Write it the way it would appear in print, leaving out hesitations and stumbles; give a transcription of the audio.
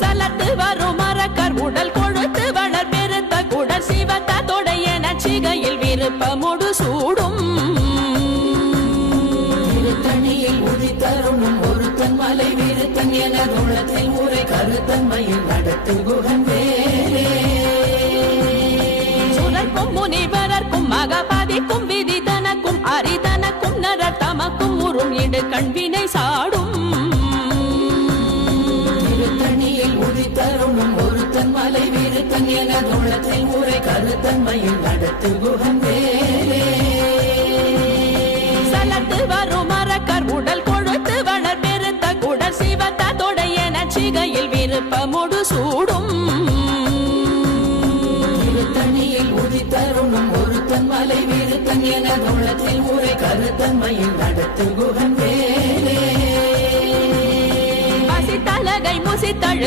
சலத்து வரும் மரக்கர் உடல் கொழுத்து வளர் பெருத்த குடல் சிவத்த தொடைய நச்சிகையில் விருப்பமுடு சூடும் திருத்தணியில் உதித்தருணும் ஒருத்தன் மலை விருத்தன் என குணத்தில் முறை கருத்தன்மையில் நடத்து குகன் வேலே சுரர்க்கும் முனிவரர்க்கும் மகபாதிக்கும் விதி தனக்கும் அரிதனக்கும் நரர் தமக்கும் உறும் இடு கண்வினை சாடும் திருத்தணியில் உதித்தருணும் ஒருத்தன் மலை விருத்தன் என குணத்தில் முறை கருத்தன்மையில் நடத்து குகன் வேலே சலத்து வரும் மரக்கர் உடல் கொழுத்து வளர் பெருத்த குடல் சிவத்த தொடைய நச்சிகையில் விருப்பமுடு சூடும் திருத்தணியில் உதித்தருணும் ஒருத்தன் மலை விருத்தன் என குணத்தில் முறை கருத்தன்மையில் நடத்து குகன் வேலே பசித்தலகை முசித்தழு